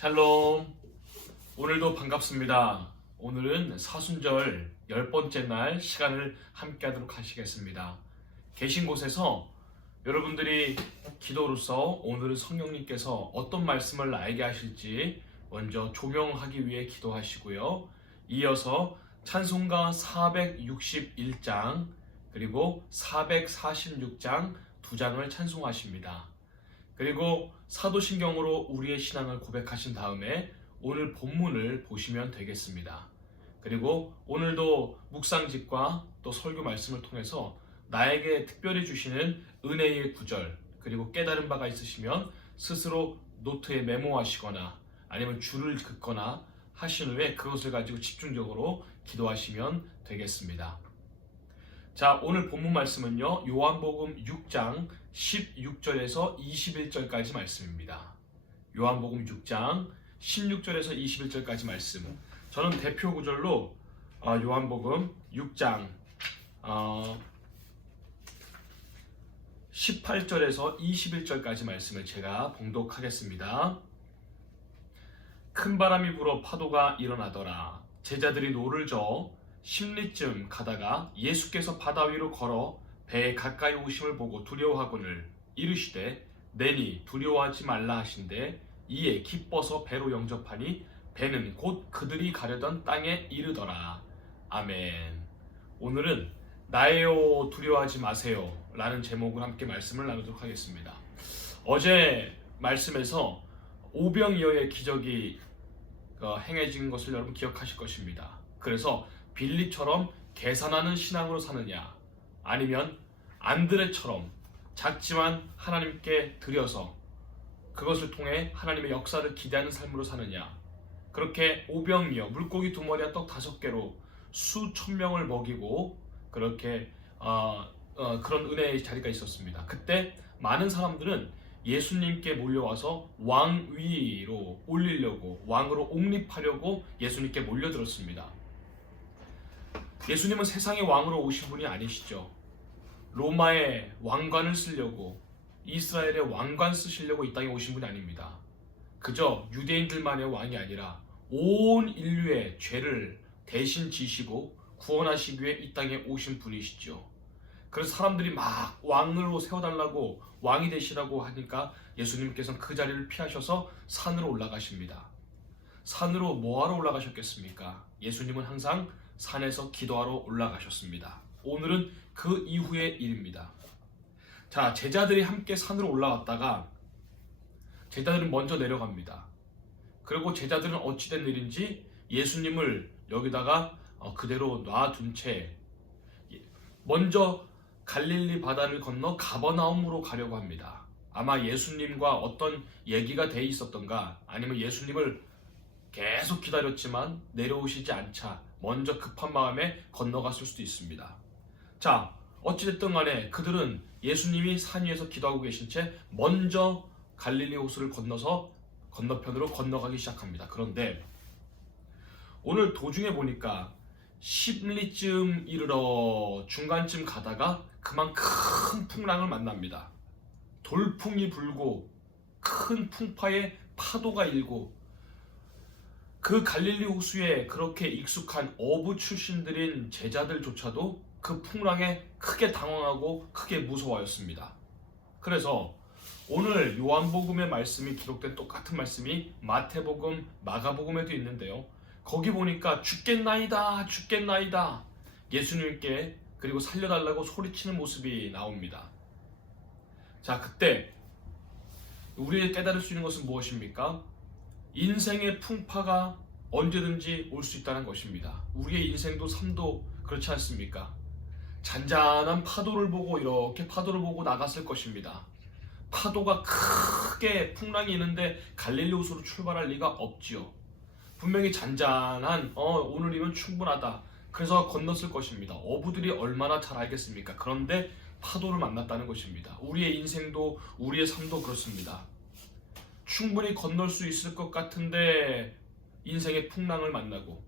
샬롬. 오늘도 반갑습니다. 오늘은 사순절 10번째 날 시간을 함께 하도록 하시겠습니다. 계신 곳에서 여러분들이 기도로서 오늘은 성령님께서 어떤 말씀을 나에게 하실지 먼저 조명하기 위해 기도하시고요. 이어서 찬송가 461장 그리고 446장 두 장을 찬송하십니다. 그리고 사도신경으로 우리의 신앙을 고백하신 다음에 오늘 본문을 보시면 되겠습니다. 그리고 오늘도 묵상집과 또 설교 말씀을 통해서 나에게 특별히 주시는 은혜의 구절 그리고 깨달은 바가 있으시면 스스로 노트에 메모하시거나 아니면 줄을 긋거나 하신 후에 그것을 가지고 집중적으로 기도하시면 되겠습니다. 자, 오늘 본문 말씀은요, 요한복음 6장 16절에서 21절까지 말씀입니다. 요한복음 6장 16절에서 21절까지 말씀. 저는 대표 구절로 요한복음 6장 18절에서 21절까지 말씀을 제가 봉독하겠습니다. 큰 바람이 불어 파도가 일어나더라. 제자들이 노를 저어 십리쯤 가다가 예수께서 바다 위로 걸어 배에 가까이 오심을 보고 두려워하거늘 이르시되 내니 두려워하지 말라 하신대 이에 기뻐서 배로 영접하니 배는 곧 그들이 가려던 땅에 이르더라. 아멘. 오늘은 나예요 두려워하지 마세요 라는 제목을 함께 말씀을 나누도록 하겠습니다. 어제 말씀에서 오병이어의 기적이 행해진 것을 여러분 기억하실 것입니다. 그래서 빌립처럼 계산하는 신앙으로 사느냐 아니면 안드레처럼 작지만 하나님께 드려서 그것을 통해 하나님의 역사를 기대하는 삶으로 사느냐, 그렇게 오병이어 물고기 2마리와 떡 5개로 수천 명을 먹이고 그렇게 그런 은혜의 자리가 있었습니다. 그때 많은 사람들은 예수님께 몰려와서 왕위로 올리려고 왕으로 옹립하려고 예수님께 몰려들었습니다. 예수님은 세상의 왕으로 오신 분이 아니시죠. 로마의 왕관을 쓰려고 이스라엘의 왕관 쓰시려고 이 땅에 오신 분이 아닙니다. 그저 유대인들만의 왕이 아니라 온 인류의 죄를 대신 지시고 구원하시기 위해 이 땅에 오신 분이시죠. 그래서 사람들이 막 왕으로 세워달라고 왕이 되시라고 하니까 예수님께서는 그 자리를 피하셔서 산으로 올라가십니다. 산으로 뭐하러 올라가셨겠습니까? 예수님은 항상 산에서 기도하러 올라가셨습니다. 오늘은 그 이후의 일입니다. 자, 제자들이 함께 산으로 올라왔다가 제자들은 먼저 내려갑니다. 그리고 제자들은 어찌된 일인지 예수님을 여기다가 그대로 놔둔 채 먼저 갈릴리 바다를 건너 가버나움으로 가려고 합니다. 아마 예수님과 어떤 얘기가 돼 있었던가 아니면 예수님을 계속 기다렸지만 내려오시지 않자 먼저 급한 마음에 건너갔을 수도 있습니다. 자, 어찌됐든 간에 그들은 예수님이 산 위에서 기도하고 계신 채 먼저 갈릴리 호수를 건너서 건너편으로 건너가기 시작합니다. 그런데 오늘 도중에 보니까 십리쯤 이르러 중간쯤 가다가 그만 큰 풍랑을 만납니다. 돌풍이 불고 큰 풍파에 파도가 일고 그 갈릴리 호수에 그렇게 익숙한 어부 출신들인 제자들조차도 그 풍랑에 크게 당황하고 크게 무서워하였습니다. 그래서 오늘 요한복음의 말씀이 기록된 똑같은 말씀이 마태복음, 마가복음에도 있는데요. 거기 보니까 죽겠나이다, 죽겠나이다 예수님께 그리고 살려달라고 소리치는 모습이 나옵니다. 자, 그때 우리가 깨달을 수 있는 것은 무엇입니까? 인생의 풍파가 언제든지 올 수 있다는 것입니다. 우리의 인생도 삶도 그렇지 않습니까? 잔잔한 파도를 보고 이렇게 파도를 보고 나갔을 것입니다. 파도가 크게 풍랑이 있는데 갈릴리 호수로 출발할 리가 없지요. 분명히 잔잔한 오늘이면 충분하다 그래서 건넜을 것입니다. 어부들이 얼마나 잘 알겠습니까? 그런데 파도를 만났다는 것입니다. 우리의 인생도 우리의 삶도 그렇습니다. 충분히 건널 수 있을 것 같은데 인생의 풍랑을 만나고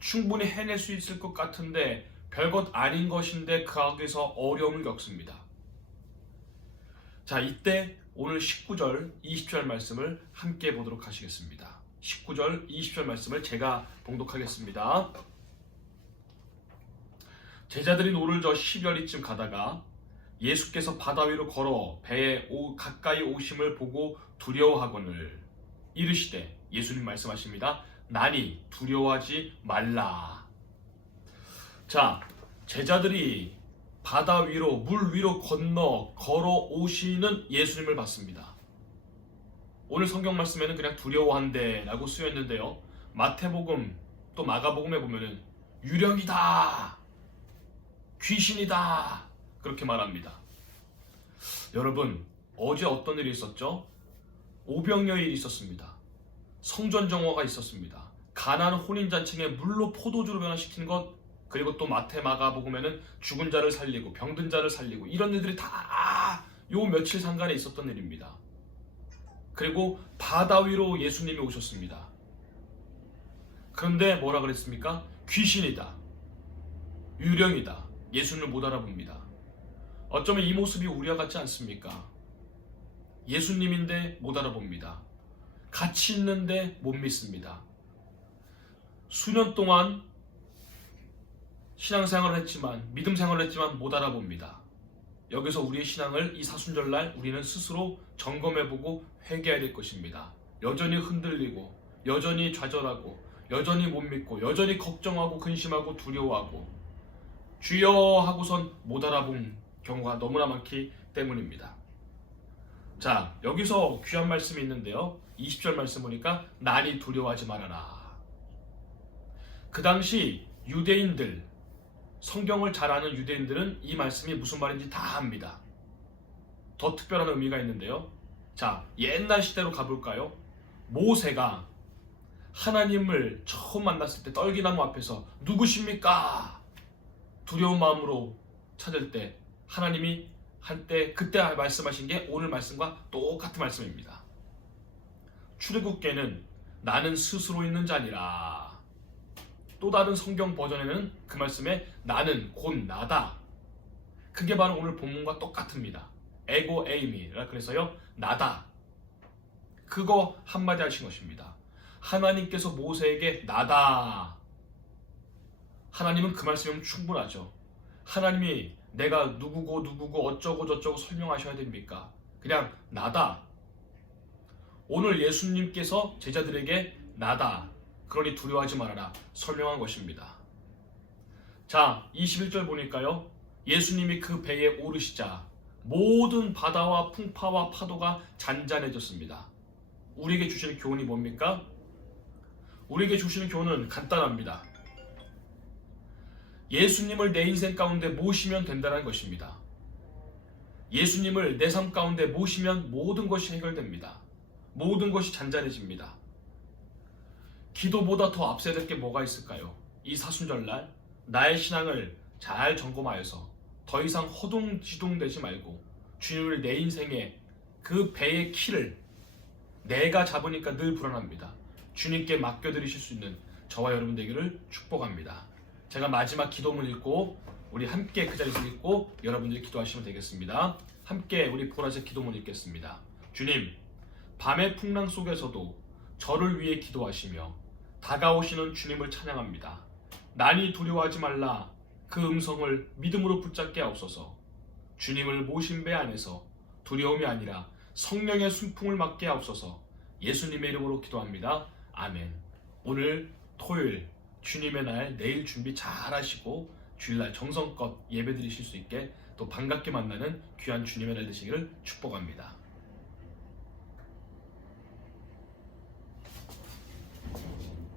충분히 해낼 수 있을 것 같은데 별것 아닌 것인데 그 앞에서 어려움을 겪습니다. 자, 이때 오늘 19절, 20절 말씀을 함께 보도록 하시겠습니다. 19절, 20절 말씀을 제가 봉독하겠습니다. 제자들이 노를 저 12월이쯤 가다가 예수께서 바다 위로 걸어 배에 가까이 오심을 보고 두려워하거늘 이르시되, 예수님 말씀하십니다. 나니 두려워하지 말라. 자, 제자들이 바다 위로, 물 위로 건너 걸어오시는 예수님을 봤습니다. 오늘 성경 말씀에는 그냥 두려워한대 라고 쓰여있는데요, 마태복음 또 마가복음에 보면은 유령이다, 귀신이다 그렇게 말합니다. 여러분, 어제 어떤 일이 있었죠? 오병이어일이 있었습니다. 성전정화가 있었습니다. 가나안 혼인잔치에 물로 포도주로 변화시킨 것, 그리고 또 마태 마가복음에는 죽은 자를 살리고 병든 자를 살리고 이런 일들이 다 요 며칠 상간에 있었던 일입니다. 그리고 바다 위로 예수님이 오셨습니다. 그런데 뭐라 그랬습니까? 귀신이다, 유령이다, 예수님을 못 알아봅니다. 어쩌면 이 모습이 우리와 같지 않습니까? 예수님인데 못 알아봅니다. 같이 있는데 못 믿습니다. 수년 동안 신앙생활을 했지만, 믿음 생활을 했지만 못 알아봅니다. 여기서 우리의 신앙을 이 사순절날 우리는 스스로 점검해보고 회개해야 될 것입니다. 여전히 흔들리고, 여전히 좌절하고, 여전히 못 믿고, 여전히 걱정하고 근심하고 두려워하고, 주여 하고선 못 알아본 경우가 너무나 많기 때문입니다. 자, 여기서 귀한 말씀이 있는데요, 20절 말씀 보니까 나니 두려워하지 말아라. 그 당시 유대인들, 성경을 잘 아는 유대인들은 이 말씀이 무슨 말인지 다 압니다. 더 특별한 의미가 있는데요, 자, 옛날 시대로 가볼까요? 모세가 하나님을 처음 만났을 때 떨기나무 앞에서 누구십니까? 두려운 마음으로 찾을 때 하나님이 그때 말씀하신 게 오늘 말씀과 똑같은 말씀입니다. 출애굽기에는 나는 스스로 있는 자니라. 또 다른 성경 버전에는 그 말씀에 나는 곧 나다. 그게 바로 오늘 본문과 똑같습니다. 에고 에이미라 그래서요, 나다. 그거 한마디 하신 것입니다. 하나님께서 모세에게 나다. 하나님은 그 말씀이면 충분하죠. 하나님이 내가 누구고 어쩌고 저쩌고 설명하셔야 됩니까? 그냥 나다. 오늘 예수님께서 제자들에게 나다, 그러니 두려워하지 말아라 설명한 것입니다. 자, 21절 보니까요, 예수님이 그 배에 오르시자 모든 바다와 풍파와 파도가 잔잔해졌습니다. 우리에게 주시는 교훈이 뭡니까? 우리에게 주시는 교훈은 간단합니다. 예수님을 내 인생 가운데 모시면 된다는 것입니다. 예수님을 내 삶 가운데 모시면 모든 것이 해결됩니다. 모든 것이 잔잔해집니다. 기도보다 더 앞서야 될 게 뭐가 있을까요? 이 사순절날 나의 신앙을 잘 점검하여서 더 이상 허둥지둥되지 말고 주님을 내 인생의 그 배의 키를 내가 잡으니까 늘 불안합니다. 주님께 맡겨드리실 수 있는 저와 여러분 되기를 축복합니다. 제가 마지막 기도문 읽고 우리 함께 그 자리에서 읽고 여러분들이 기도하시면 되겠습니다. 함께 우리 보라색 기도문 읽겠습니다. 주님, 밤의 풍랑 속에서도 저를 위해 기도하시며 다가오시는 주님을 찬양합니다. 난이 두려워하지 말라 그 음성을 믿음으로 붙잡게 하옵소서. 주님을 모신 배 안에서 두려움이 아니라 성령의 순풍을 맞게 하옵소서. 예수님의 이름으로 기도합니다. 아멘. 오늘 토요일 주님의 날, 내일 준비 잘 하시고 주일날 정성껏 예배 드리실 수 있게 또 반갑게 만나는 귀한 주님의 날 되시기를 축복합니다.